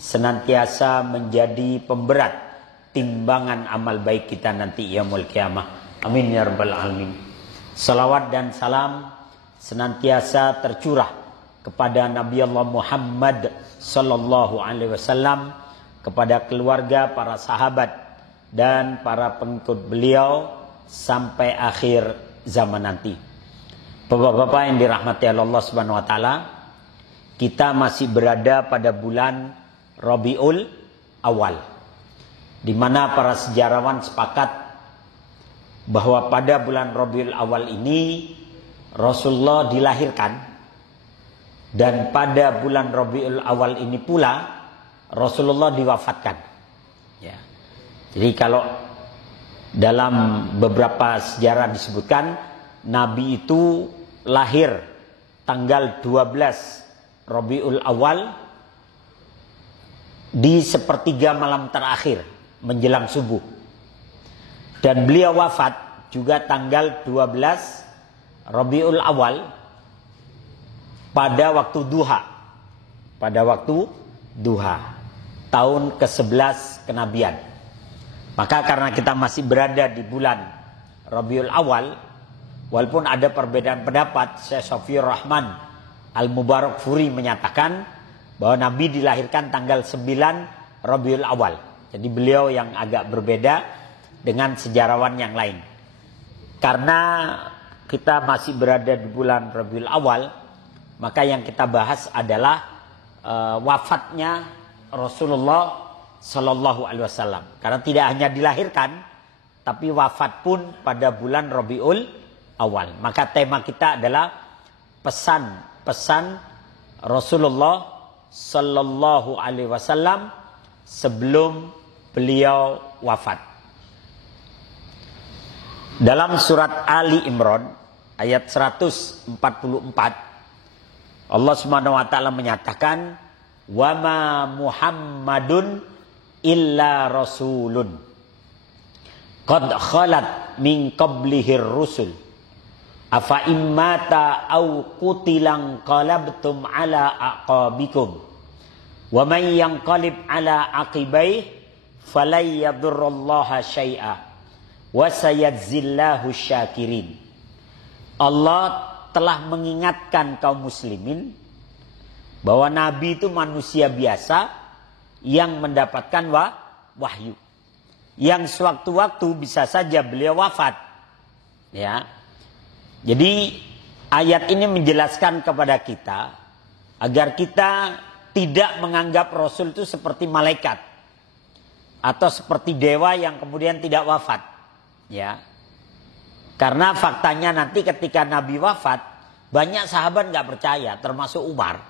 senantiasa menjadi pemberat timbangan amal baik kita nanti yaumul qiyamah. Amin ya rabbal alamin. Salawat dan salam senantiasa tercurah kepada Nabi Allah Muhammad sallallahu alaihi wasallam, kepada keluarga, para sahabat dan para pengikut beliau sampai akhir zaman nanti. Bapak-bapak yang dirahmati Allah Subhanahu wa taala, kita masih berada pada bulan Rabiul Awal, di mana para sejarawan sepakat bahwa pada bulan Rabiul Awal ini Rasulullah dilahirkan, dan pada bulan Rabiul Awal ini pula Rasulullah diwafatkan. Ya. Jadi kalau dalam beberapa sejarah disebutkan Nabi itu lahir tanggal 12 Rabiul Awal di sepertiga malam terakhir menjelang subuh, dan beliau wafat juga tanggal 12 Rabiul Awal pada waktu duha tahun ke-11 kenabian. Maka karena kita masih berada di bulan Rabiul Awal, walaupun ada perbedaan pendapat, Syekh Sofiyur Rahman Al-Mubarakfuri menyatakan bahwa Nabi dilahirkan tanggal 9 Rabiul Awal. Jadi beliau yang agak berbeda dengan sejarawan yang lain. Karena kita masih berada di bulan Rabiul Awal, maka yang kita bahas adalah wafatnya Rasulullah Sallallahu Alaihi Wasallam. Karena tidak hanya dilahirkan, tapi wafat pun pada bulan Rabiul Awal. Maka tema kita adalah pesan-pesan Rasulullah Sallallahu Alaihi Wasallam sebelum beliau wafat. Dalam surat Ali Imran ayat 144, Allah Subhanahu wa taala menyatakan, "Wa ma Muhammadun illa rasulun qad khalat min qablihir rusul afa immata aw qutilan qalabtum ala aqabikum wa man yanqalib ala aqibai falay yadurrullaha syai'a wa sayajzillahu syakirin." Allah telah mengingatkan kaum muslimin bahwa Nabi itu manusia biasa yang mendapatkan wahyu, yang sewaktu-waktu bisa saja beliau wafat. Ya, jadi ayat ini menjelaskan kepada kita agar kita tidak menganggap Rasul itu seperti malaikat atau seperti dewa yang kemudian tidak wafat. Ya, karena faktanya nanti ketika Nabi wafat, banyak sahabat nggak percaya, termasuk Umar.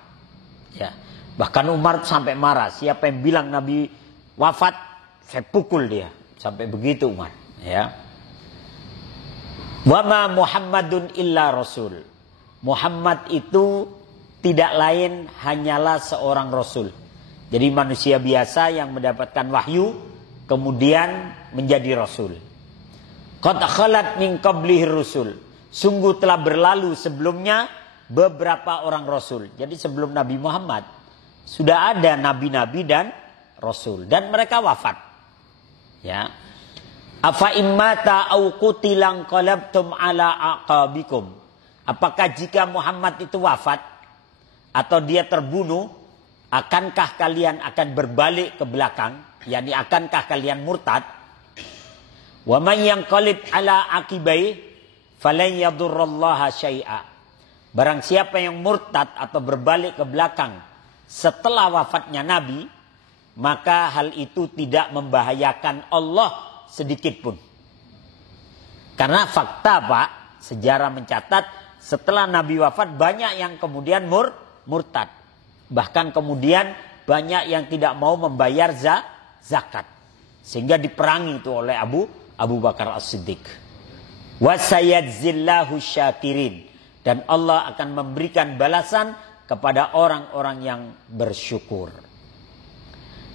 Ya, bahkan Umar sampai marah, siapa yang bilang Nabi wafat, saya pukul dia. Sampai begitu Umar. Ya. Wa ma Muhammadun illa rasul. Muhammad itu tidak lain hanyalah seorang rasul. Jadi manusia biasa yang mendapatkan wahyu kemudian menjadi rasul. Qad khalat min qablihi rusul. Sungguh telah berlalu sebelumnya beberapa orang rasul. Jadi sebelum Nabi Muhammad sudah ada nabi-nabi dan rasul, dan mereka wafat. Ya. Afa immata au qutilan qalabtum ala aqabikum. Apakah jika Muhammad itu wafat atau dia terbunuh, akankah kalian akan berbalik ke belakang? Yani akankah kalian murtad? Wa man yanqalib ala aqibai falan yadurrullaha syai'a. Barang siapa yang murtad atau berbalik ke belakang setelah wafatnya Nabi, maka hal itu tidak membahayakan Allah sedikit pun. Karena fakta Pak, sejarah mencatat setelah Nabi wafat banyak yang kemudian murtad. Bahkan kemudian banyak yang tidak mau membayar zakat. Sehingga diperangi itu oleh Abu Bakar As-Siddiq. Wa sayajzillahu syakirin. Dan Allah akan memberikan balasan kepada orang-orang yang bersyukur.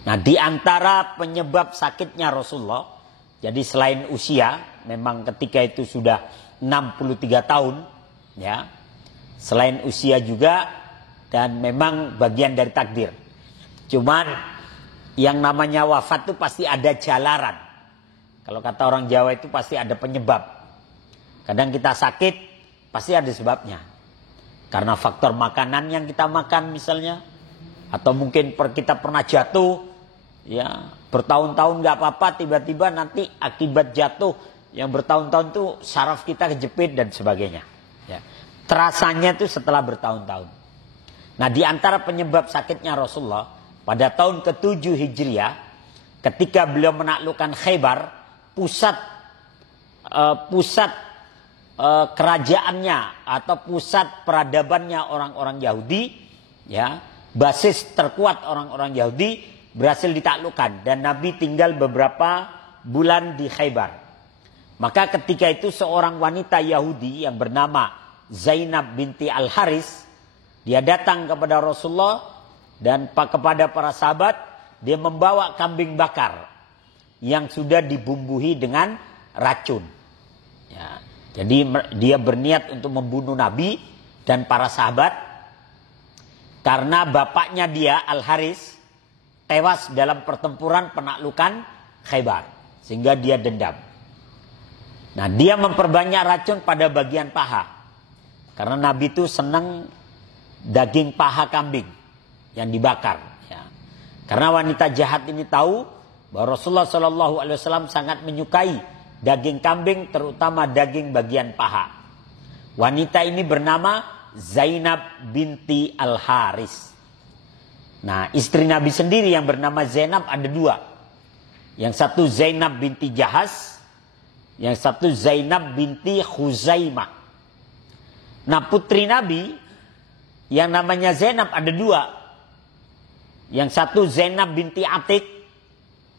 Nah, di antara penyebab sakitnya Rasulullah, jadi selain usia, memang ketika itu sudah 63 tahun, ya. Selain usia juga, dan memang bagian dari takdir. Cuman yang namanya wafat itu pasti ada jalaran. Kalau kata orang Jawa itu pasti ada penyebab. Kadang kita sakit pasti ada sebabnya. Karena faktor makanan yang kita makan misalnya, atau mungkin kita pernah jatuh, ya bertahun-tahun nggak apa-apa, tiba-tiba nanti akibat jatuh yang bertahun-tahun itu saraf kita kejepit dan sebagainya. Ya. Terasanya itu setelah bertahun-tahun. Nah, di antara penyebab sakitnya Rasulullah pada tahun ke-7 Hijriah, ketika beliau menaklukkan Khaybar, pusat kerajaannya atau pusat peradabannya orang-orang Yahudi, ya, basis terkuat orang-orang Yahudi berhasil ditaklukkan dan Nabi tinggal beberapa bulan di Khaybar. Maka ketika itu seorang wanita Yahudi yang bernama Zainab binti Al-Haris, dia datang kepada Rasulullah dan kepada para sahabat, dia membawa kambing bakar yang sudah dibumbuhi dengan racun. Ya. Jadi dia berniat untuk membunuh Nabi dan para sahabat karena bapaknya dia Al-Haris tewas dalam pertempuran penaklukan Khaybar, sehingga dia dendam. Nah, dia memperbanyak racun pada bagian paha karena Nabi itu senang daging paha kambing yang dibakar. Ya. Karena wanita jahat ini tahu bahwa Rasulullah SAW sangat menyukai daging kambing, terutama daging bagian paha. Wanita ini bernama Zainab binti Al-Haris. Nah, istri Nabi sendiri yang bernama Zainab ada dua. Yang satu Zainab binti Jahas, yang satu Zainab binti Khuzaimah. Nah, putri Nabi yang namanya Zainab ada dua. Yang satu Zainab binti Atik,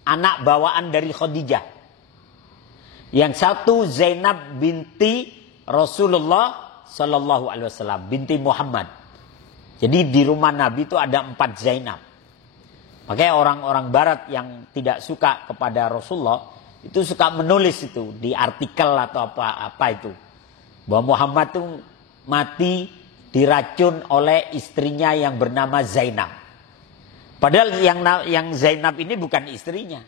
anak bawaan dari Khadijah. Yang satu Zainab binti Rasulullah Sallallahu Alaihi Wasallam, binti Muhammad. Jadi di rumah Nabi itu ada 4 Zainab. Makanya orang-orang Barat yang tidak suka kepada Rasulullah itu suka menulis itu di artikel atau apa itu, bahwa Muhammad itu mati diracun oleh istrinya yang bernama Zainab. Padahal yang Zainab ini bukan istrinya,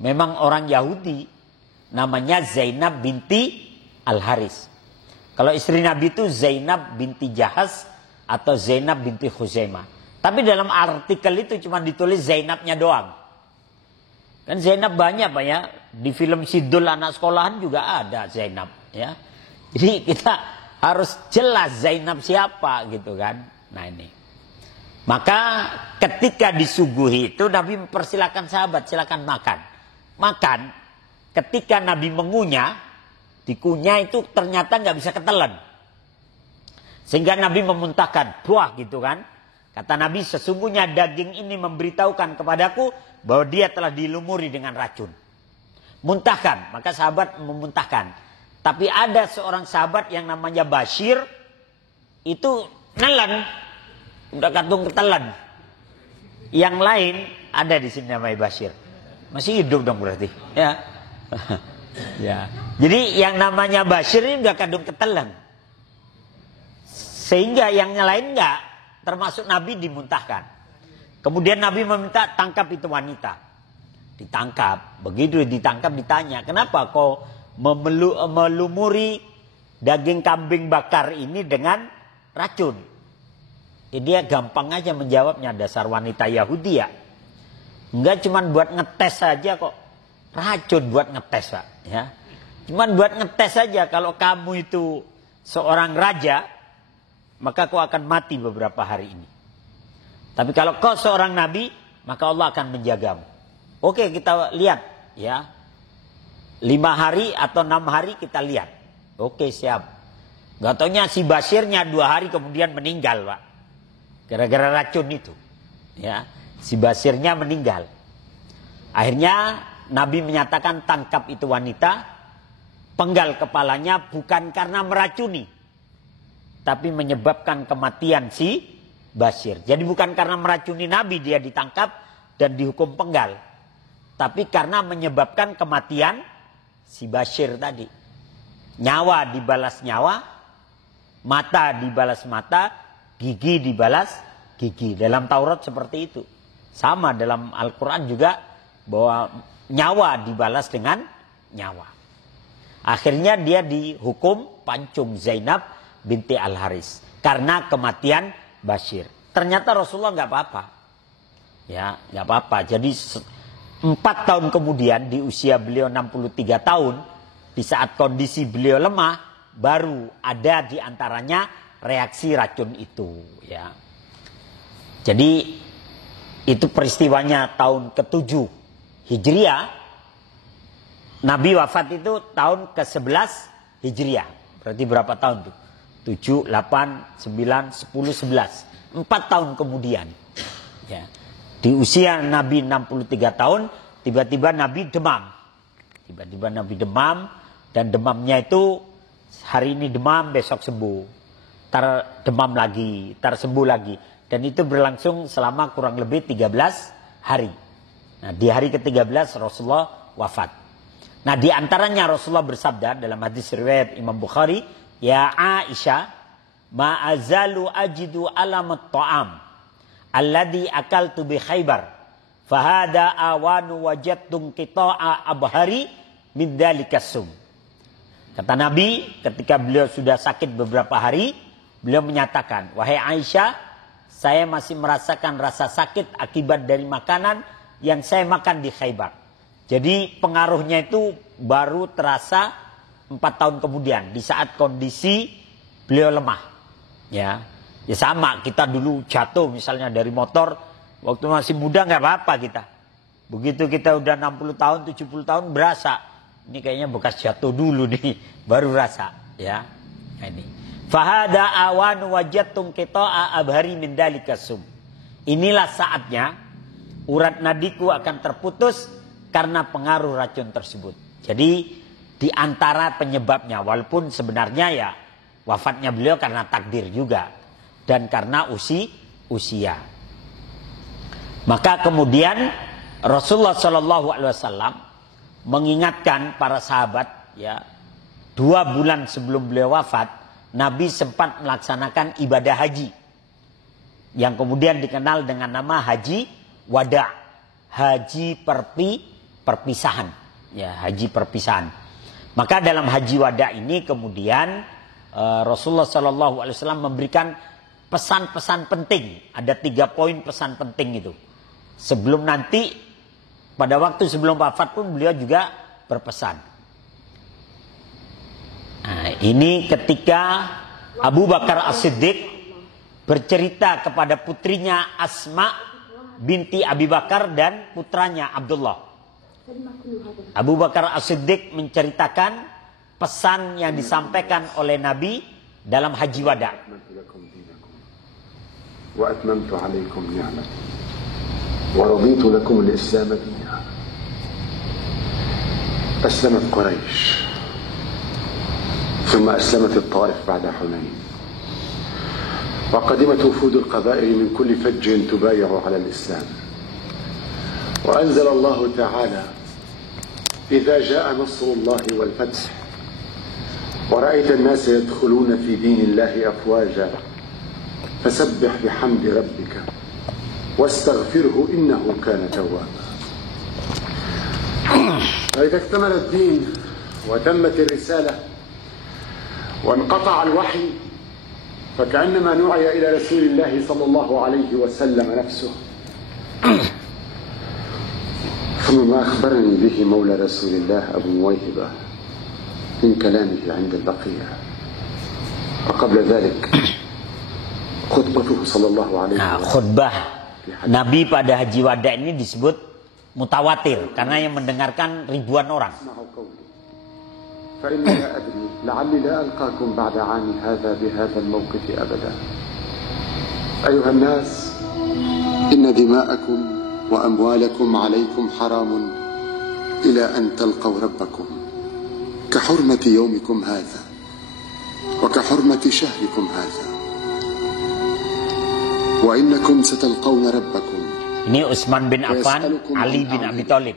memang orang Yahudi. Namanya Zainab binti Al-Haris. Kalau istri Nabi itu Zainab binti Jahas atau Zainab binti Khuzaimah. Tapi dalam artikel itu cuma ditulis Zainabnya doang. Kan Zainab banyak Pak ya. Di film Sidul anak sekolahan juga ada Zainab. Ya. Jadi kita harus jelas Zainab siapa gitu kan. Nah ini. Maka ketika disuguhi itu Nabi mempersilakan sahabat silakan makan. Makan. Ketika Nabi mengunyah, dikunyah itu ternyata nggak bisa ketelan. Sehingga Nabi memuntahkan, buah gitu kan. Kata Nabi, sesungguhnya daging ini memberitahukan kepadaku bahwa dia telah dilumuri dengan racun. Muntahkan, maka sahabat memuntahkan. Tapi ada seorang sahabat yang namanya Bashir, itu nelan, udah kadung ketelan. Yang lain ada di sini namanya Bashir, masih hidup dong berarti, ya. Ya. Jadi yang namanya Bashir ini enggak kadung ketelan. Sehingga yang lain enggak, termasuk Nabi dimuntahkan. Kemudian Nabi meminta tangkap itu wanita. Ditangkap. Begitu ditangkap ditanya, "Kenapa kau melumuri daging kambing bakar ini dengan racun?" Dia gampang aja menjawabnya, dasar wanita Yahudi ya. Enggak cuman buat ngetes saja kok. Racun buat ngetes Pak ya. Cuman buat ngetes saja, kalau kamu itu seorang raja maka kau akan mati beberapa hari ini. Tapi kalau kau seorang nabi maka Allah akan menjagamu. Oke, kita lihat ya. 5 hari atau 6 hari kita lihat. Oke, siap. Gak taunya si Bashirnya 2 hari kemudian meninggal Pak. Gara-gara racun itu. Ya, si Bashirnya meninggal. Akhirnya Nabi menyatakan tangkap itu wanita, penggal kepalanya bukan karena meracuni, tapi menyebabkan kematian si Bashir. Jadi bukan karena meracuni Nabi dia ditangkap dan dihukum penggal, tapi karena menyebabkan kematian si Bashir tadi. Nyawa dibalas nyawa, mata dibalas mata, gigi dibalas gigi. Dalam Taurat seperti itu. Sama dalam Al-Quran juga bahwa nyawa dibalas dengan nyawa. Akhirnya dia dihukum pancung Zainab binti Al-Haris karena kematian Bashir. Ternyata Rasulullah nggak apa-apa. Ya, nggak apa-apa. Jadi 4 tahun kemudian di usia beliau 63 tahun, di saat kondisi beliau lemah, baru ada di antaranya reaksi racun itu. Ya. Jadi itu peristiwanya tahun ke-7 Hijriah. Nabi wafat itu tahun ke-11 Hijriah. Berarti berapa tahun tuh? 7, 8, 9, 10, 11. 4 tahun kemudian. Ya. Di usia Nabi 63 tahun, tiba-tiba Nabi demam. Tiba-tiba Nabi demam, dan demamnya itu hari ini demam, besok sembuh. Tar demam lagi, tar sembuh lagi. Dan itu berlangsung selama kurang lebih 13 hari. Nah, di hari ke-13 Rasulullah wafat. Nah, di antaranya Rasulullah bersabda dalam hadis riwayat Imam Bukhari, "Ya Aisyah, ma azalu ajidu alamat ta'am alladhi akaltu bi Khaybar. Fahada awanu wajadtum qita'a abhari min dzalikas sum." Kata Nabi, ketika beliau sudah sakit beberapa hari, beliau menyatakan, "Wahai Aisyah, saya masih merasakan rasa sakit akibat dari makanan yang saya makan di Khaybar." Jadi pengaruhnya itu baru terasa 4 tahun kemudian, di saat kondisi beliau lemah. Ya sama, kita dulu jatuh misalnya dari motor, waktu masih muda nggak apa-apa kita. Begitu kita udah 60 tahun, 70 tahun berasa. Ini kayaknya bekas jatuh dulu nih, baru rasa. Ya, ini. Fahada awan wajadtum qita'a abhari min dalikasum. Inilah saatnya urat nadiku akan terputus karena pengaruh racun tersebut. Jadi di antara penyebabnya, walaupun sebenarnya ya wafatnya beliau karena takdir juga dan karena usia. Maka kemudian Rasulullah SAW mengingatkan para sahabat, ya, 2 bulan sebelum beliau wafat, Nabi sempat melaksanakan ibadah haji yang kemudian dikenal dengan nama Haji Wada, haji perpisahan, ya, haji perpisahan. Maka dalam Haji Wada ini kemudian Rasulullah SAW memberikan pesan-pesan penting. Ada 3 poin pesan penting itu. Sebelum nanti, pada waktu sebelum wafat pun beliau juga berpesan. Nah, ini ketika Abu Bakar As-Siddiq bercerita kepada putrinya Asma binti Abi Bakar dan putranya Abdullah. Abu Bakar As-Siddiq menceritakan pesan yang disampaikan oleh Nabi dalam Haji Wada. Wa atmamtu 'alaikum ni'mati wa raditu lakum al-Islam dinan. Aslamat Quraisy, thumma aslamat al-Taif ba'da Hunain. وقدمت وفود القبائل من كل فج تبايع على الإسلام. وأنزل الله تعالى: إذا جاء نصر الله والفتح ورأيت الناس يدخلون في دين الله أفواجا فسبح بحمد ربك واستغفره إنه كان توابا. فإذا اكتمل الدين وتمت الرسالة وانقطع الوحي فكأنما نوعي إلى رسول الله صلى الله عليه وسلم نفسه. ثم ما أخبرني به مولى رسول الله أبو مويهبة من كلامه عند البقيع. وقبل ذلك خطبته صلى الله عليه وسلم. Khutbah Nabi pada Haji Wada ini disebut mutawatir karena yang mendengarkan ribuan orang. فإني لا أدري لعلي لا ألقاكم بعد عامي هذا بهذا الموقف أبدا. أيها الناس، إن دماءكم وأموالكم عليكم حرام إلى أن تلقوا ربكم كحرمة يومكم هذا وكحرمة شهركم هذا وإنكم ستلقون ربكم. Ini Utsman bin Affan, Ali bin Abi Thalib.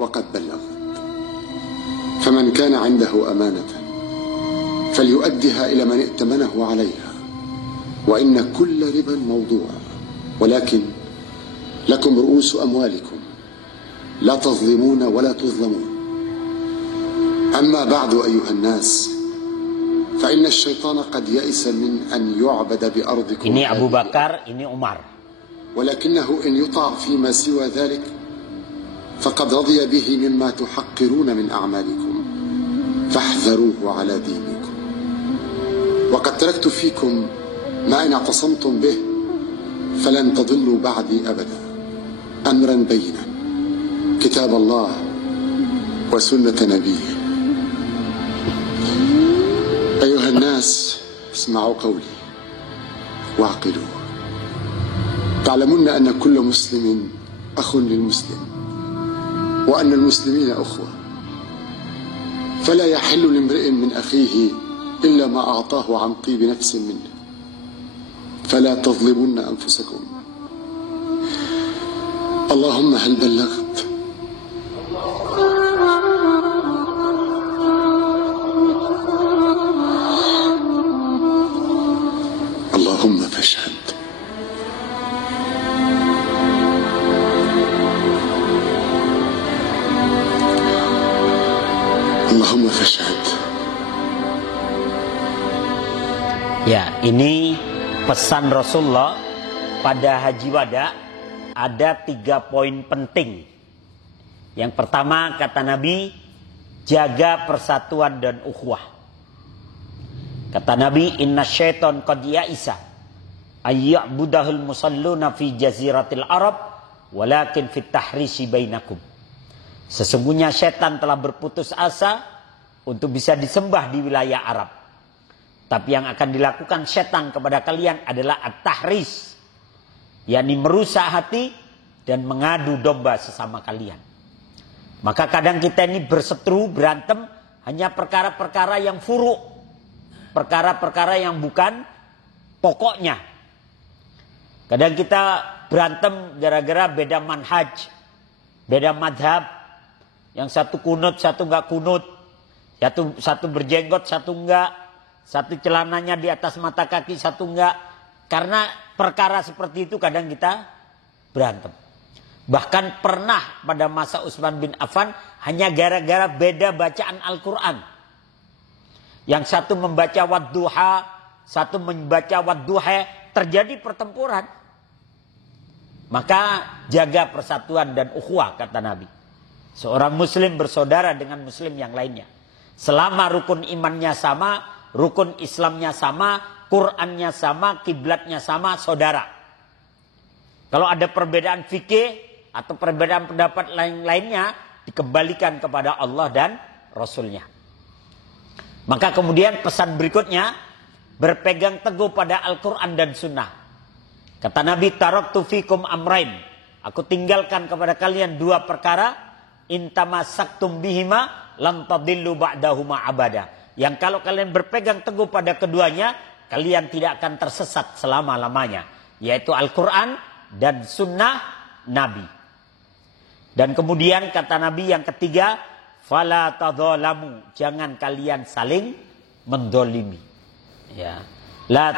وقد بلغت. فمن كان عنده أمانة فليؤدها إلى من ائتمنه عليها وإن كل ربا موضوع ولكن لكم رؤوس أموالكم لا تظلمون ولا تظلمون. أما بعد أيها الناس فإن الشيطان قد يئس من أن يعبد بأرضكم. Ini Abu Bakar, ini Umar. ولكنه إن يطاع فيما سوى ذلك فقد رضي به مما تحقرون من أعمالكم فاحذروه على دينكم. وقد تركت فيكم ما إن اعتصمتم به فلن تضلوا بعدي أبدا. أمرا بينا كتاب الله وسنة نبيه. أيها الناس اسمعوا قولي واعقلوا. تعلمون أن كل مسلم أخ للمسلم وأن المسلمين أخوة، فلا يحل لامرئ من أخيه إلا ما أعطاه عن طيب نفس منه، فلا تظلمون أنفسكم. اللهم هل بلغت؟ اللهم فاشهد. اللهم فاشهد. Ya, ini pesan Rasulullah pada Haji Wada. Ada 3 poin penting. Yang pertama, kata Nabi, jaga persatuan dan ukhuwah. Kata Nabi, inna syaitan qad ya'isa ayya'budahul musalluna fi jaziratil Arab walakin fit tahrisi bainakum. Sesungguhnya syaitan telah berputus asa untuk bisa disembah di wilayah Arab. Tapi yang akan dilakukan syaitan kepada kalian adalah at-tahris, yakni merusak hati dan mengadu domba sesama kalian. Maka kadang kita ini berseteru, berantem hanya perkara-perkara yang furu', perkara-perkara yang bukan pokoknya. Kadang kita berantem gara-gara beda manhaj, beda madhab. Yang satu kunut, satu enggak kunut. Satu berjenggot, satu enggak. Satu celananya di atas mata kaki, satu enggak. Karena perkara seperti itu kadang kita berantem. Bahkan pernah pada masa Utsman bin Affan hanya gara-gara beda bacaan Al-Quran. Yang satu membaca wadduha, satu membaca wadduha, terjadi pertempuran. Maka jaga persatuan dan ukhuwah, kata Nabi. Seorang muslim bersaudara dengan muslim yang lainnya. Selama rukun imannya sama, rukun Islamnya sama, Qur'annya sama, kiblatnya sama, saudara. Kalau ada perbedaan fikih atau perbedaan pendapat lain-lainnya, dikembalikan kepada Allah dan Rasulnya. Maka kemudian pesan berikutnya, berpegang teguh pada Al-Quran dan Sunnah. Kata Nabi, taraktu fikum amrain. Aku tinggalkan kepada kalian 2 perkara. Intamasaktum bihima lam tadillu ba'dahuma abada. Yang kalau kalian berpegang teguh pada keduanya, kalian tidak akan tersesat selama-lamanya. Yaitu Al-Quran dan Sunnah Nabi. Dan kemudian kata Nabi yang ketiga, fala tadzalamu, jangan kalian saling mendolimi. Ya. La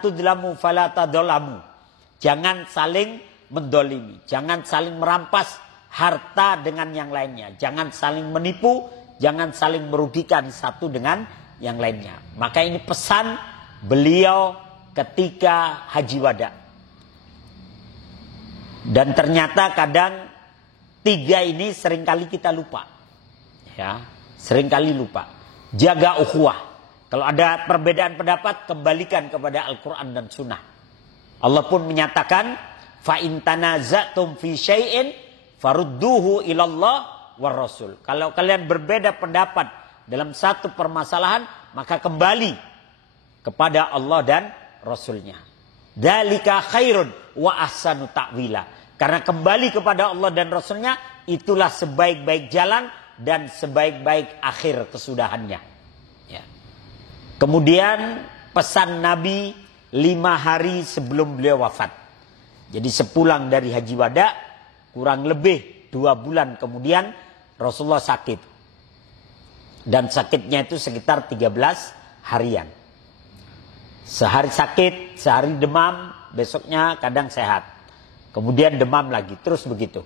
tudlamu fala tadzalamu. Jangan saling mendolimi, jangan saling merampas harta dengan yang lainnya, jangan saling menipu, jangan saling merugikan satu dengan yang lainnya. Maka ini pesan beliau ketika Haji Wada. Dan ternyata kadang 3 ini seringkali kita lupa. Ya, seringkali lupa. Jaga ukhuwah. Kalau ada perbedaan pendapat, kembalikan kepada Al-Quran dan Sunnah. Allah pun menyatakan, fa in tanaza'tum fi syai'in farudduhu ilallah war rasul. Kalau kalian berbeda pendapat dalam satu permasalahan, maka kembali kepada Allah dan Rasulnya. Dzalika khairun wa ahsanu ta'wila. Karena kembali kepada Allah dan Rasulnya, itulah sebaik-baik jalan dan sebaik-baik akhir kesudahannya. Ya. Kemudian pesan Nabi 5 hari sebelum beliau wafat. Jadi sepulang dari Haji Wada, kurang lebih 2 bulan kemudian Rasulullah sakit. Dan sakitnya itu sekitar 13 harian. Sehari sakit, sehari demam, besoknya kadang sehat. Kemudian demam lagi, terus begitu.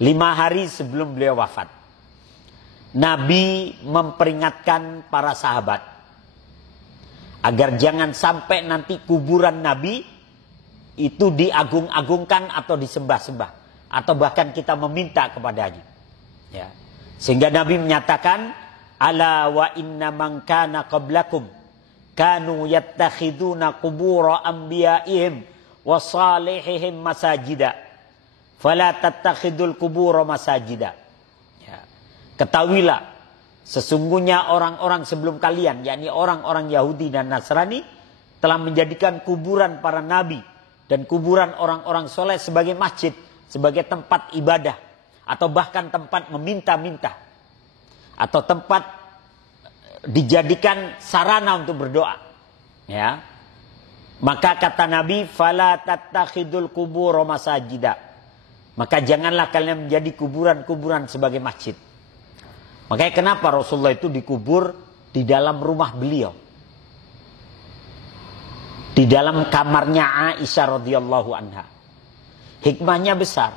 5 hari sebelum beliau wafat, Nabi memperingatkan para sahabat agar jangan sampai nanti kuburan Nabi itu diagung-agungkan atau disembah-sembah, atau bahkan kita meminta kepadanya. Ya. Sehingga Nabi menyatakan, ala wa inna man kana qablakum kanu yattakhiduna qubura anbiya'ihim wa salihihim masajida fala tattakhidul qubura masajida. Ya. Ketahuilah, sesungguhnya orang-orang sebelum kalian, yakni orang-orang Yahudi dan Nasrani, telah menjadikan kuburan para nabi dan kuburan orang-orang soleh sebagai masjid, sebagai tempat ibadah, atau bahkan tempat meminta-minta, atau tempat dijadikan sarana untuk berdoa. Ya. Maka kata Nabi, fala tattakhidul qubur masajida. Maka janganlah kalian menjadi kuburan-kuburan sebagai masjid. Makanya kenapa Rasulullah itu dikubur di dalam rumah beliau, di dalam kamarnya Aisyah radhiyallahu anha. Hikmahnya besar,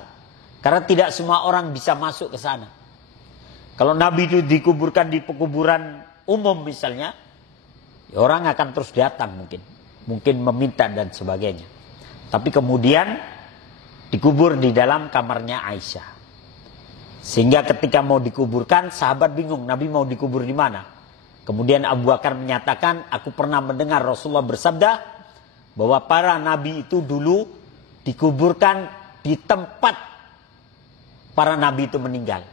karena tidak semua orang bisa masuk ke sana. Kalau Nabi itu dikuburkan di pekuburan umum misalnya, ya orang akan terus datang mungkin meminta dan sebagainya. Tapi kemudian dikubur di dalam kamarnya Aisyah. Sehingga ketika mau dikuburkan, sahabat bingung, Nabi mau dikubur di mana? Kemudian Abu Bakar menyatakan, aku pernah mendengar Rasulullah bersabda bahwa para nabi itu dulu dikuburkan di tempat para nabi itu meninggal.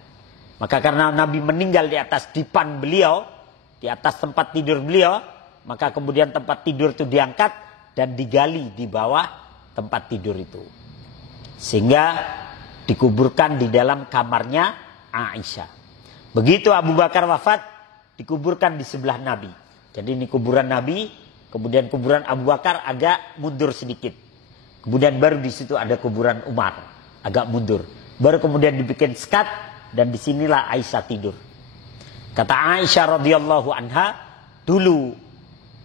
Maka karena Nabi meninggal di atas dipan beliau, di atas tempat tidur beliau, maka kemudian tempat tidur itu diangkat dan digali di bawah tempat tidur itu. Sehingga dikuburkan di dalam kamarnya Aisyah. Begitu Abu Bakar wafat, dikuburkan di sebelah Nabi. Jadi ini kuburan Nabi, kemudian kuburan Abu Bakar agak mundur sedikit. Kemudian baru di situ ada kuburan Umar, agak mundur. Baru kemudian dibikin sekat dan disinilah Aisyah tidur. Kata Aisyah radhiyallahu anha, dulu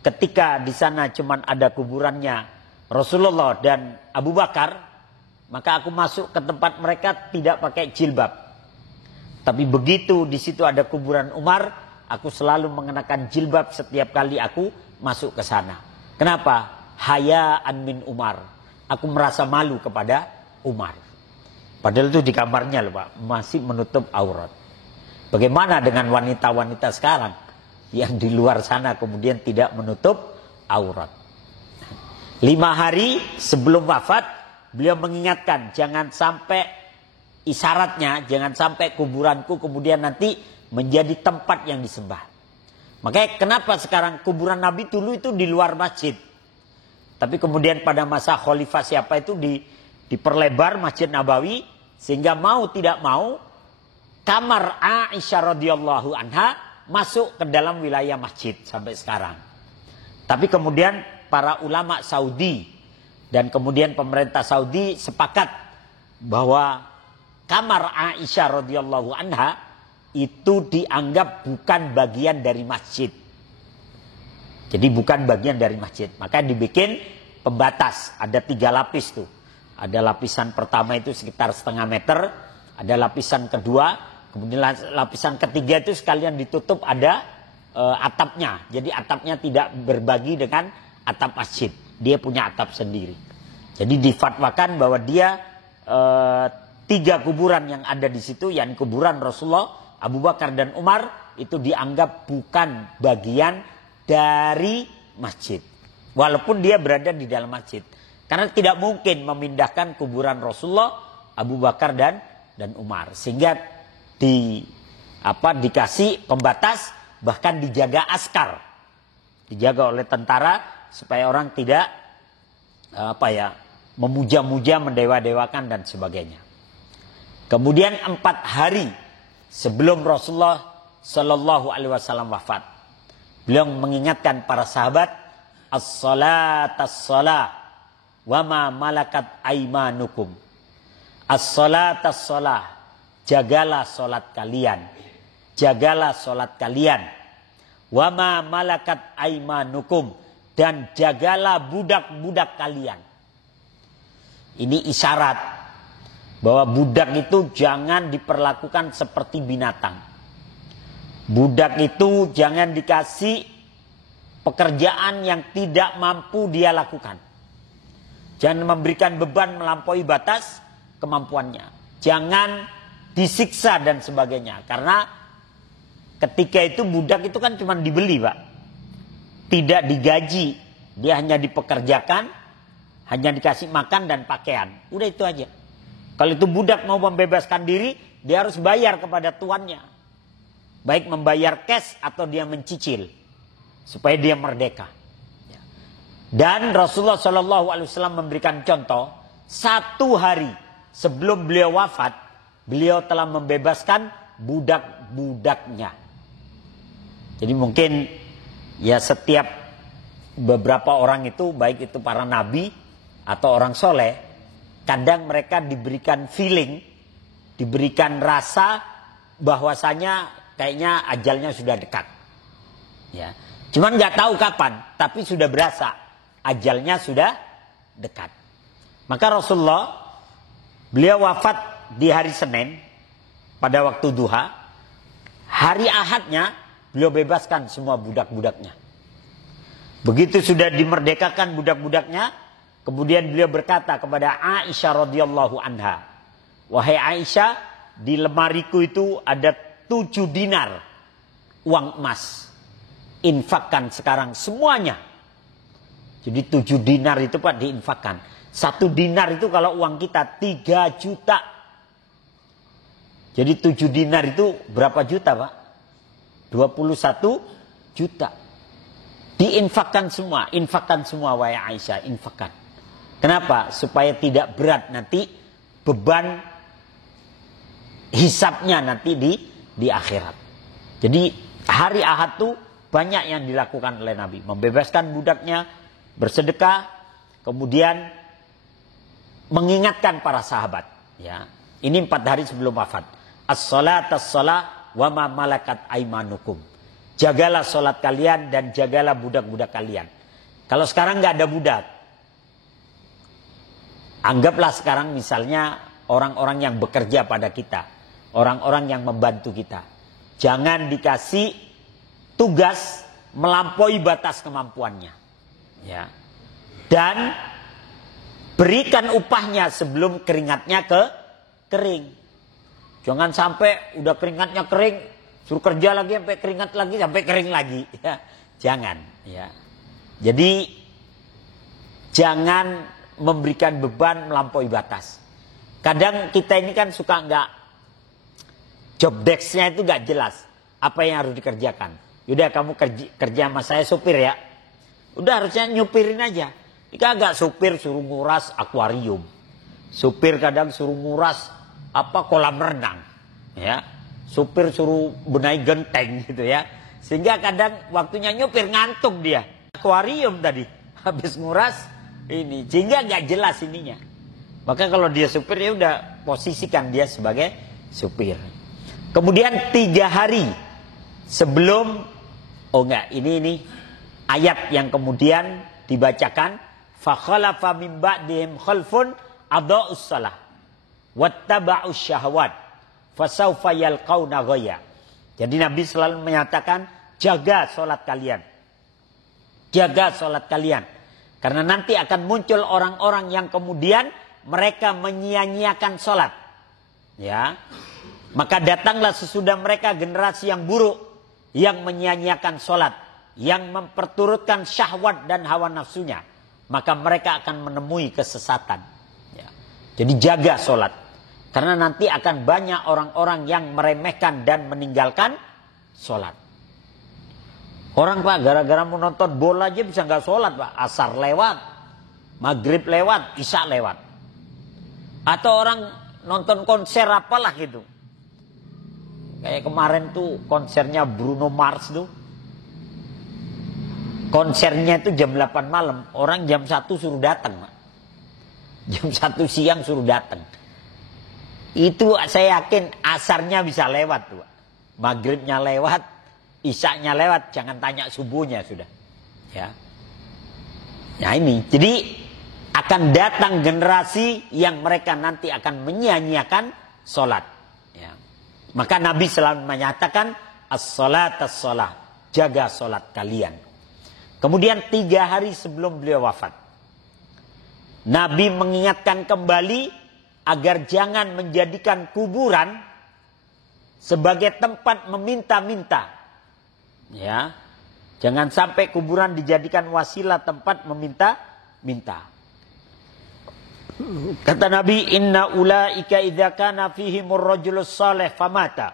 ketika di sana cuman ada kuburannya Rasulullah dan Abu Bakar, maka aku masuk ke tempat mereka tidak pakai jilbab. Tapi begitu di situ ada kuburan Umar, aku selalu mengenakan jilbab setiap kali aku masuk ke sana. Kenapa? Hayaan min Umar. Aku merasa malu kepada Umar. Padahal itu di kamarnya loh Pak, masih menutup aurat. Bagaimana dengan wanita-wanita sekarang yang di luar sana kemudian tidak menutup aurat? 5 hari sebelum wafat, beliau mengingatkan, jangan sampai isyaratnya, jangan sampai kuburanku kemudian nanti menjadi tempat yang disembah. Makanya kenapa sekarang kuburan Nabi dulu itu di luar masjid. Tapi kemudian pada masa khalifah siapa itu diperlebar Masjid Nabawi, sehingga mau tidak mau kamar Aisyah radhiyallahu anha masuk ke dalam wilayah masjid sampai sekarang. Tapi kemudian para ulama Saudi dan kemudian pemerintah Saudi sepakat bahwa kamar Aisyah radhiyallahu anha itu dianggap bukan bagian dari masjid. Jadi bukan bagian dari masjid. Maka dibikin pembatas, ada 3 lapis tuh. Ada lapisan pertama itu sekitar setengah meter, ada lapisan kedua, kemudian lapisan ketiga itu sekalian ditutup ada atapnya. Jadi atapnya tidak berbagi dengan atap masjid. Dia punya atap sendiri. Jadi difatwakan bahwa dia 3 kuburan yang ada di situ, yakni kuburan Rasulullah, Abu Bakar dan Umar, itu dianggap bukan bagian dari masjid. Walaupun dia berada di dalam masjid. Karena tidak mungkin memindahkan kuburan Rasulullah, Abu Bakar dan Umar. Sehingga dikasih pembatas, bahkan dijaga askar. Dijaga oleh tentara supaya orang tidak memuja-muja, mendewa-dewakan dan sebagainya. Kemudian 4 hari sebelum Rasulullah Shallallahu Alaihi Wasallam wafat, beliau mengingatkan para sahabat, as-salat as-salah wa ma malakat aimanukum. As-salat as-salah, jagalah salat kalian, jagalah salat kalian. Wa ma malakat aimanukum, dan jagalah budak-budak kalian. Ini isyarat bahwa budak itu jangan diperlakukan seperti binatang. Budak itu jangan dikasih pekerjaan yang tidak mampu dia lakukan. Jangan memberikan beban melampaui batas kemampuannya. Jangan disiksa dan sebagainya. Karena ketika itu budak itu kan cuma dibeli, Pak. Tidak digaji. Dia hanya dipekerjakan, hanya dikasih makan dan pakaian. Udah itu aja. Kalau itu budak mau membebaskan diri, dia harus bayar kepada tuannya. Baik membayar cash atau dia mencicil. Supaya dia merdeka. Dan Rasulullah SAW memberikan contoh, 1 hari sebelum beliau wafat, beliau telah membebaskan budak-budaknya. Jadi mungkin ya setiap beberapa orang itu, baik itu para nabi atau orang soleh, kadang mereka diberikan feeling, diberikan rasa bahwasanya kayaknya ajalnya sudah dekat. Ya, cuman nggak tahu kapan, tapi sudah berasa. Ajalnya sudah dekat. Maka Rasulullah, beliau wafat di hari Senin pada waktu duha. Hari Ahadnya beliau bebaskan semua budak-budaknya. Begitu sudah dimerdekakan budak-budaknya, kemudian beliau berkata kepada Aisyah radhiyallahu anha, "Wahai Aisyah, di lemariku itu ada 7 dinar uang emas. Infakkan sekarang semuanya." Jadi 7 dinar itu Pak diinfakkan. 1 dinar itu kalau uang kita 3 juta. Jadi 7 dinar itu berapa juta Pak? 21 juta. Diinfakkan semua. Infakkan semua wahai Aisyah. Infakkan. Kenapa? Supaya tidak berat nanti beban hisapnya nanti di akhirat. Jadi hari Ahad itu banyak yang dilakukan oleh Nabi. Membebaskan budaknya, bersedekah, kemudian mengingatkan para sahabat. Ya, ini 4 hari sebelum wafat. As-salat as-salah wa ma malakat aimanukum. Jagalah solat kalian dan jagalah budak-budak kalian. Kalau sekarang nggak ada budak, anggaplah sekarang misalnya orang-orang yang bekerja pada kita, orang-orang yang membantu kita. Jangan dikasih tugas melampaui batas kemampuannya. Ya. Dan berikan upahnya sebelum keringatnya kering. Jangan sampai udah keringatnya kering, suruh kerja lagi sampai keringat lagi sampai kering lagi. Ya. Jangan. Ya. Jadi jangan memberikan beban melampaui batas. Kadang kita ini kan suka nggak, job desk-nya itu nggak jelas apa yang harus dikerjakan. Yaudah kamu kerja sama saya supir ya. Udah harusnya nyupirin aja. Jika agak supir suruh nguras akuarium. Supir kadang suruh nguras kolam renang. Ya. Supir suruh benahi genteng gitu ya. Sehingga kadang waktunya nyupir ngantuk dia. Akuarium tadi. Habis nguras ini. Sehingga gak jelas ininya. Maka kalau dia supir ya udah posisikan dia sebagai supir. Kemudian 3 hari sebelum, ini ayat yang kemudian dibacakan, fa khalafa min ba'dihim khalfun adaa'us shalah wattaba'us syahawat fasawfa yalqauna ghayya. Jadi Nabi selalu menyatakan jaga salat kalian. Jaga salat kalian. Karena nanti akan muncul orang-orang yang kemudian mereka menyia-nyiakan salat. Ya. Maka datanglah sesudah mereka generasi yang buruk yang menyia-nyiakan salat, yang memperturutkan syahwat dan hawa nafsunya, maka mereka akan menemui kesesatan. Ya. Jadi jaga sholat. Karena nanti akan banyak orang-orang yang meremehkan dan meninggalkan sholat. Orang Pak gara-gara mau nonton bola aja bisa nggak sholat Pak. Asar lewat, maghrib lewat, isya lewat. Atau orang nonton konser apalah gitu. Kayak kemarin tuh konsernya Bruno Mars tuh. Konsernya itu jam 8 malam. Orang jam 1 suruh datang Pak. Jam 1 siang suruh datang. Itu saya yakin asarnya bisa lewat tuh Pak. Maghribnya lewat, isyaknya lewat. Jangan tanya subuhnya sudah. Ya. Ya ini, jadi akan datang generasi yang mereka nanti akan menyia-nyiakan sholat. Ya. Maka Nabi selalu menyatakan as-salat as-salah, jaga sholat kalian. Kemudian 3 hari sebelum beliau wafat, Nabi mengingatkan kembali agar jangan menjadikan kuburan sebagai tempat meminta-minta. Ya. Jangan sampai kuburan dijadikan wasilah tempat meminta-minta. Kata Nabi, inna ulaika idza kana fihimur rajulus salih famata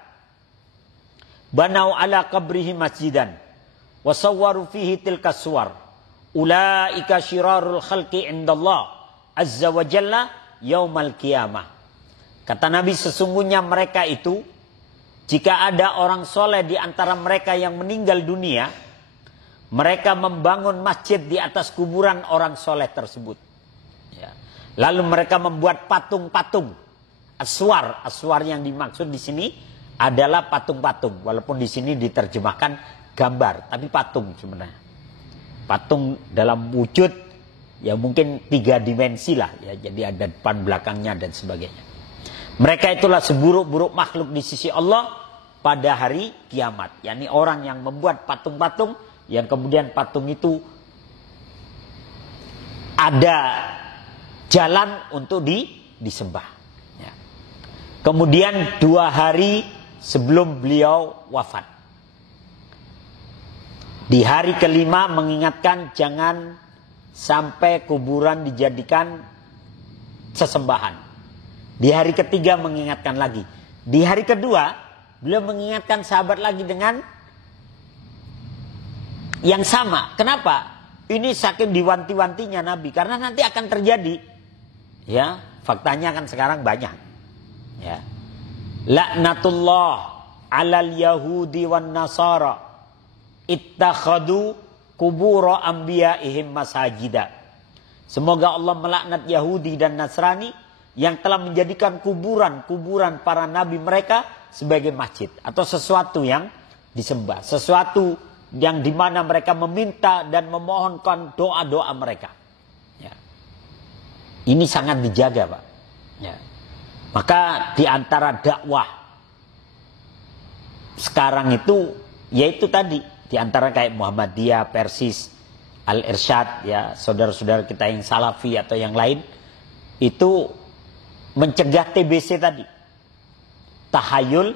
banau ala qabrihi masjidan wa sawwaru fihi tilka suwar ulaika syirarul khalqi indallah azza wa jalla yaumal qiyamah. Kata Nabi, sesungguhnya mereka itu, jika ada orang soleh di antara mereka yang meninggal dunia, mereka membangun masjid di atas kuburan orang soleh tersebut. Ya. Lalu mereka membuat patung-patung. Aswar yang dimaksud di sini adalah patung-patung. Walaupun di sini diterjemahkan gambar, tapi patung sebenarnya. Patung dalam wujud ya mungkin 3 dimensi lah. Ya. Jadi ada depan belakangnya dan sebagainya. Mereka itulah seburuk-buruk makhluk di sisi Allah pada hari kiamat. yakni orang yang membuat patung-patung, yang kemudian patung itu ada jalan untuk disembah. Ya. Kemudian 2 hari sebelum beliau wafat, di hari kelima mengingatkan jangan sampai kuburan dijadikan sesembahan. Di hari ketiga mengingatkan lagi. Di hari kedua beliau mengingatkan sahabat lagi dengan yang sama. Kenapa? Ini saking diwanti-wantinya Nabi, karena nanti akan terjadi. Ya, faktanya kan sekarang banyak. Ya. Laknatullah 'alal yahudi wan nasara ittakhadu qubur anbiya'ihim masajida. Semoga Allah melaknat Yahudi dan Nasrani yang telah menjadikan kuburan para nabi mereka sebagai masjid atau sesuatu yang disembah, sesuatu yang dimana mereka meminta dan memohonkan doa-doa mereka. Ya. Ini sangat dijaga, Pak. Ya. Maka di antara dakwah sekarang itu, yaitu tadi, di antara kayak Muhammadiyah, Persis, Al-Irsyad, ya, saudara-saudara kita yang Salafi atau yang lain, itu mencegah TBC tadi, tahayul,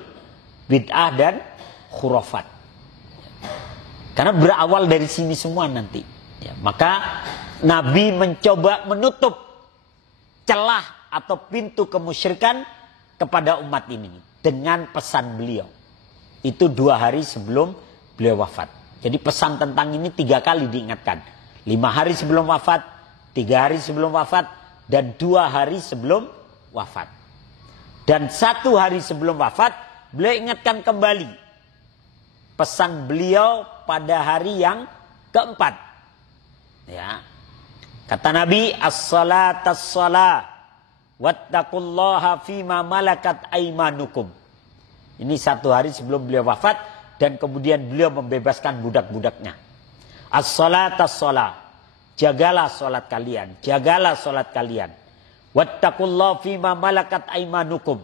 bid'ah dan khurafat. Karena berawal dari sini semua nanti. Ya, maka Nabi mencoba menutup celah atau pintu kemusyrikan kepada umat ini dengan pesan beliau. Itu 2 hari sebelum beliau wafat. Jadi pesan tentang ini 3 kali diingatkan. 5 hari sebelum wafat, 3 hari sebelum wafat, dan 2 hari sebelum wafat. Dan 1 hari sebelum wafat, beliau ingatkan kembali pesan beliau pada hari yang keempat. Ya. Kata Nabi, as-salat as-salah wattaqullaha fima malakat aimanukum. Ini 1 hari sebelum beliau wafat, dan kemudian beliau membebaskan budak-budaknya. As-salat as-salah, jagalah salat kalian, jagalah salat kalian. Wattaqullaha fima malakat aimanukum,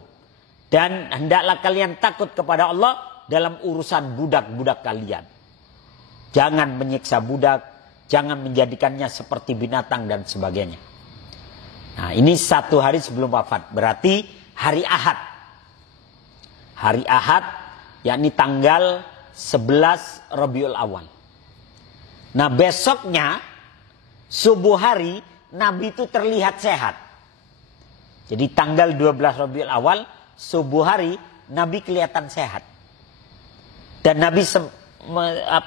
dan hendaklah kalian takut kepada Allah dalam urusan budak-budak kalian. Jangan menyiksa budak, jangan menjadikannya seperti binatang dan sebagainya. Nah, ini 1 hari sebelum wafat, berarti hari Ahad. Hari Ahad, yakni tanggal 11 Rabiul Awal. Nah, besoknya subuh hari Nabi itu terlihat sehat. Jadi tanggal 12 Rabiul Awal, subuh hari Nabi kelihatan sehat. Dan Nabi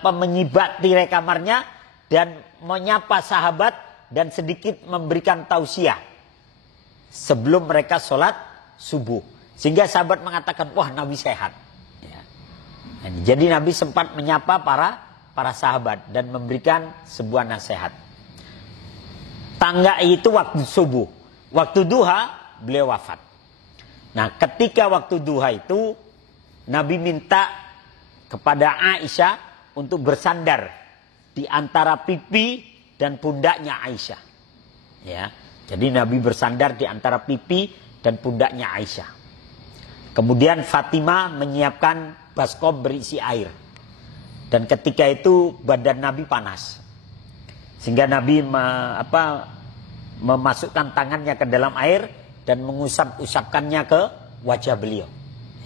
menyibat tirai kamarnya dan menyapa sahabat dan sedikit memberikan tausiah sebelum mereka sholat subuh. Sehingga sahabat mengatakan, wah Nabi sehat. Ya. Jadi Nabi sempat menyapa para sahabat dan memberikan sebuah nasihat. Tangga itu waktu subuh. Waktu duha beliau wafat. Nah, ketika waktu duha itu Nabi minta kepada Aisyah untuk bersandar di antara pipi dan pundaknya Aisyah. Ya. Jadi Nabi bersandar di antara pipi dan pundaknya Aisyah. Kemudian Fatimah menyiapkan baskom berisi air. Dan ketika itu badan Nabi panas. Sehingga Nabi memasukkan tangannya ke dalam air dan mengusap-usapkannya ke wajah beliau.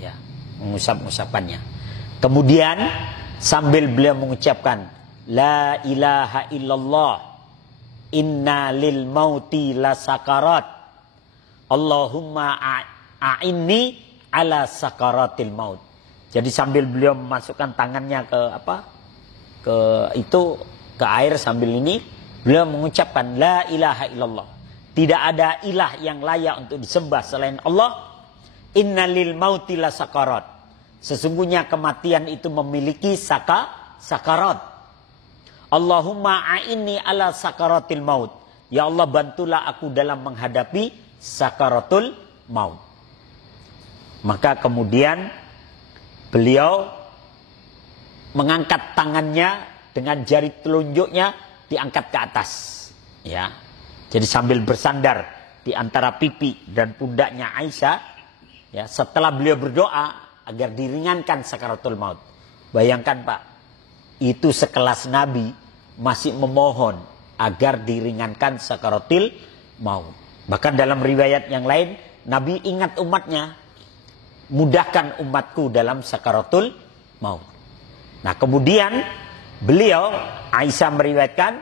Ya, mengusap-usapkannya. Kemudian sambil beliau mengucapkan La ilaha illallah inna lil mauti la sakarat Allahumma a'inni ala sakaratil maut. Jadi sambil beliau memasukkan tangannya ke air sambil ini beliau mengucapkan la ilaha illallah. Tidak ada ilah yang layak untuk disembah selain Allah. Innalil mauti la sakarat. Sesungguhnya kematian itu memiliki sakarat. Allahumma a'inni ala sakaratil maut. Ya Allah, bantulah aku dalam menghadapi sakaratul maut. Maka kemudian beliau mengangkat tangannya dengan jari telunjuknya diangkat ke atas. Ya. Jadi sambil bersandar di antara pipi dan pundaknya Aisyah, ya, setelah beliau berdoa agar diringankan sakaratul maut. Bayangkan Pak, itu sekelas Nabi masih memohon agar diringankan sakaratul maut. Bahkan dalam riwayat yang lain, Nabi ingat umatnya, mudahkan umatku dalam sakaratul maut. Nah kemudian beliau, Aisyah meriwayatkan,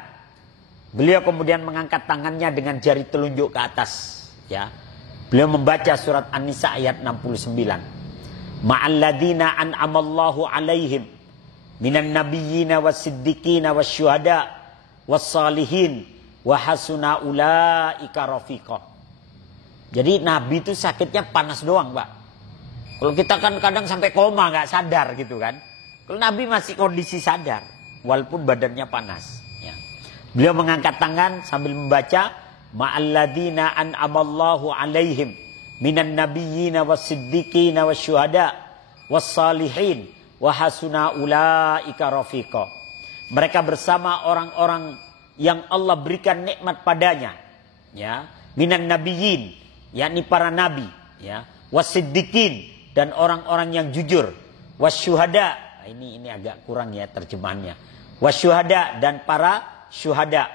beliau kemudian mengangkat tangannya dengan jari telunjuk ke atas. Ya, beliau membaca surat An-Nisa ayat 69. Ma'alladina an'amallahu alaihim minan nabiyyina was-siddiqina wasyuhada was-salihin wa hasuna ulaika rafiqa. Jadi Nabi itu sakitnya panas doang, Pak. Kalau kita kan kadang sampai koma nggak sadar gitu kan. Kalau Nabi masih kondisi sadar walaupun badannya panas. Ya. Beliau mengangkat tangan sambil membaca ma'alladina an'amallahu alaihim minan nabiyyina was-siddiqina wasyuhada was-salihin wa hasuna ulaika rafiqa. Mereka bersama orang-orang yang Allah berikan nikmat padanya, ya, minan nabiyyin, yakni para nabi, ya, was-siddiqin, dan orang-orang yang jujur, wasyuhada, ini agak kurang ya terjemahannya, wasyuhada, dan para syuhada,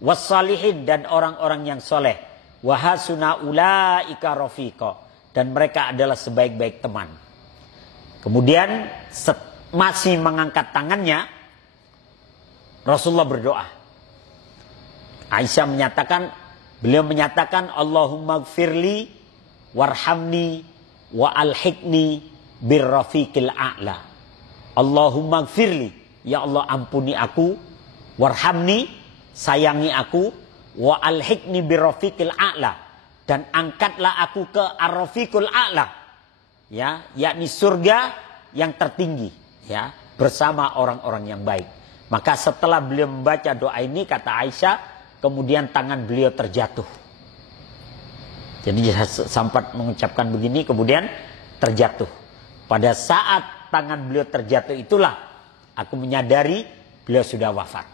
wassalihin, dan orang-orang yang soleh, wahasuna ulaika rafiqa, dan mereka adalah sebaik-baik teman. Kemudian masih mengangkat tangannya, Rasulullah berdoa. Aisyah menyatakan, beliau menyatakan Allahumma gfirli warhamni wa alhiqni birrafiqil a'la. Allahumma gfirli, ya Allah ampuni aku, warhamni, sayangi aku, wa alhiqni birrafiqil a'la, dan angkatlah aku ke ar-rafiqul a'la, ya, yakni surga yang tertinggi, ya, bersama orang-orang yang baik. Maka setelah beliau membaca doa ini, kata Aisyah, kemudian tangan beliau terjatuh. Jadi sempat mengucapkan begini, kemudian terjatuh. Pada saat tangan beliau terjatuh itulah aku menyadari beliau sudah wafat.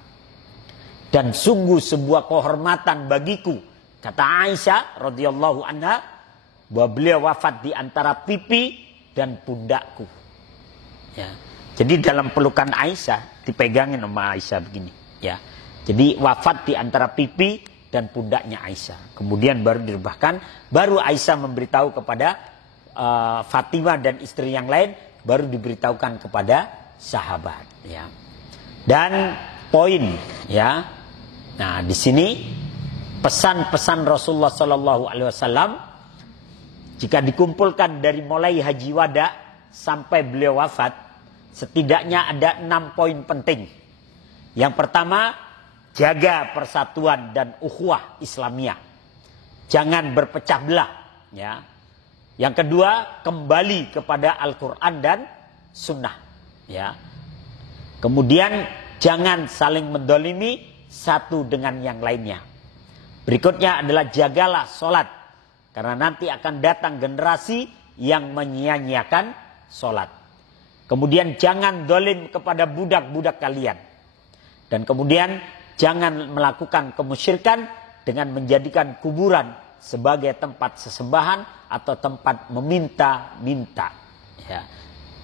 Dan sungguh sebuah kehormatan bagiku, kata Aisyah radhiyallahu anha, bahwa beliau wafat di antara pipi dan pundakku. Ya. Jadi dalam pelukan Aisyah dipegangin sama Aisyah begini, ya. Jadi wafat di antara pipi dan pundaknya Aisyah. Kemudian baru direbahkan, baru Aisyah memberitahu kepada Fatimah dan istri yang lain, baru diberitahukan kepada sahabat, ya. Dan poin, ya. Nah, di sini pesan-pesan Rasulullah Sallallahu Alaihi Wasallam jika dikumpulkan dari mulai haji wada sampai beliau wafat, setidaknya ada 6 poin penting. Yang pertama, jaga persatuan dan ukhuwah Islamiyah. Jangan berpecah belah, ya. Yang kedua, kembali kepada Al-Quran dan Sunnah, ya. Kemudian jangan saling mendolimi satu dengan yang lainnya. Berikutnya adalah jagalah sholat, karena nanti akan datang generasi yang menyia-nyiakan sholat. Kemudian jangan dolim kepada budak-budak kalian. Dan kemudian jangan melakukan kemusyrikan dengan menjadikan kuburan sebagai tempat sesembahan atau tempat meminta-minta. Ya.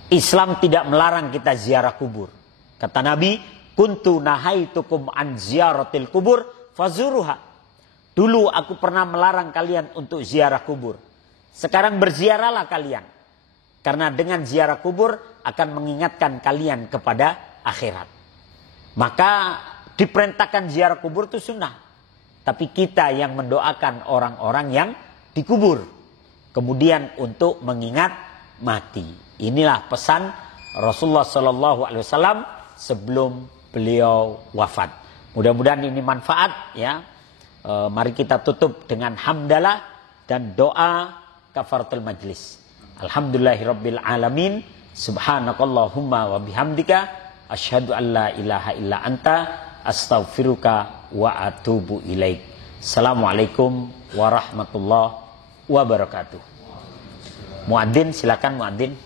Islam tidak melarang kita ziarah kubur. Kata Nabi, kuntu nahaitukum an ziyaratil kubur fazuruha. Dulu aku pernah melarang kalian untuk ziarah kubur. Sekarang berziarahlah kalian. Karena dengan ziarah kubur akan mengingatkan kalian kepada akhirat. Maka diperintahkan ziarah kubur itu sunnah. Tapi kita yang mendoakan orang-orang yang dikubur. Kemudian untuk mengingat mati. Inilah pesan Rasulullah SAW sebelum beliau wafat. Mudah-mudahan ini manfaat ya. Mari kita tutup dengan hamdalah dan doa kafaratul majlis. Alhamdulillahirabbil alamin. Subhanakallahumma wa bihamdika asyhadu an la ilaha illa anta astaghfiruka wa atubu ilaik. Assalamualaikum warahmatullahi wabarakatuh. Muadzin, silakan muadzin.